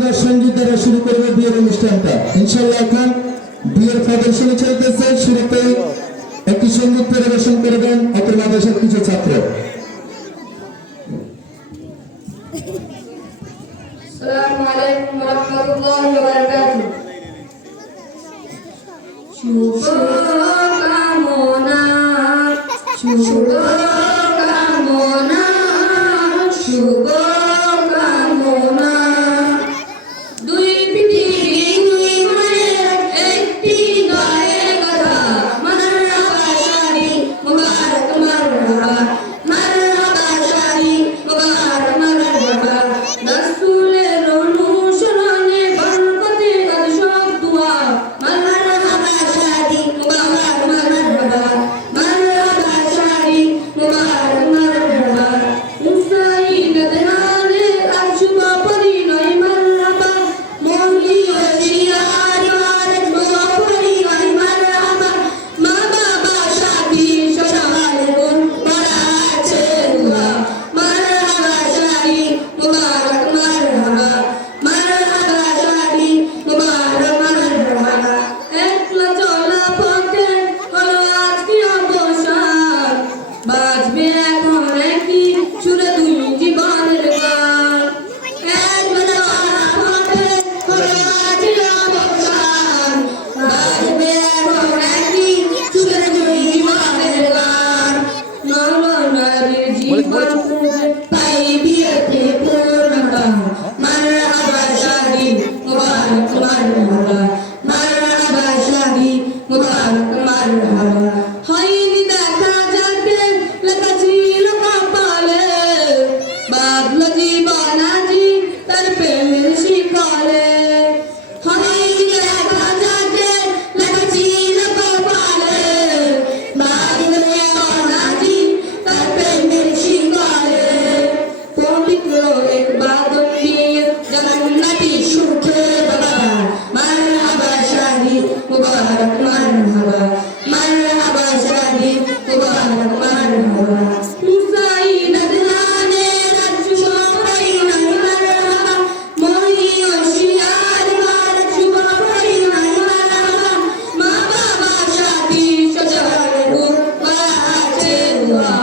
সুন্দর সঙ্গীত দ্বারা শুরু করবে বিয়ের অনুষ্ঠানটা। ইনশাআল্লাহ এখন বিয়ের প্রদর্শনী চলতেছে। শুরুতে একটি সঙ্গীত পরিবেশন করবেন অপর মাদ্রাসার কিছু ছাত্র। আসসালামু আলাইকুম ওয়া রাহমাতুল্লাহি ওয়া বারাকাতুহু। শুভকামনা শুভকামনা শুভকামনা দুই পৃথিবী দুই মায়ের একটি গায়ে গাথা মারহাবা শাদি মুবারক মারহাবা মারহাবা শাদি মুবারক মারহাবা রাসূলের অনুসরণে বরকতে গাদ সব দুয়া মারহাবা শাদি মুবারক মারহাবা মারহাবা শাদি মুবারক মারহাবা মুসাইদ দেহানে আশুভ পরিণয় মারহাবা মৌলিয়া জিয়ার মারক পরিণয় মারহাবা মা বাবা শাদি সদাল গুণ বাড়াচ্ছে দুয়া মারহাবা শাদি মুবারক মারহাবা মারহাবা শাদি মুবারক মারহাবা একলা চলা পথে হলো আজকে অবসান বাজবে এখন একই সুরে দুই জীবনের গান একলা চলা পথে হলো আজকে অবসান বাজবে এখন একই সুরে দুই জীবনের গান নরনারীর জীবন তাই বিয়েতে পূর্ণতা মারহাবা শাদি মুবারক মারহাবা মারহাবা শাদি মুবারক মারহাবা হয়নি দেখা যাকে লেখা ছিল কপালে বাদল জীবন আজি তার প্রেমের শিকলে হয়নি দেখা যাকে লেখা ছিল কপালে বাদল জীবন আজি তার প্রেমের শিকলে পবিত্র এক বাদল নিয়ে জান্নাতি সুখে বাবা মারহাবা শাদি মুবারক মারহাবা মারহাবা শাদি মুবারক মারহাবা মুসাইদ দেহানে রাজু পরিণয় মারহাবা মহিও শিয়ার মারক শুভ পরিণয় মারহাবা মা বাবা শাদি সজাল গুণ বাড়াচ্ছে দুয়া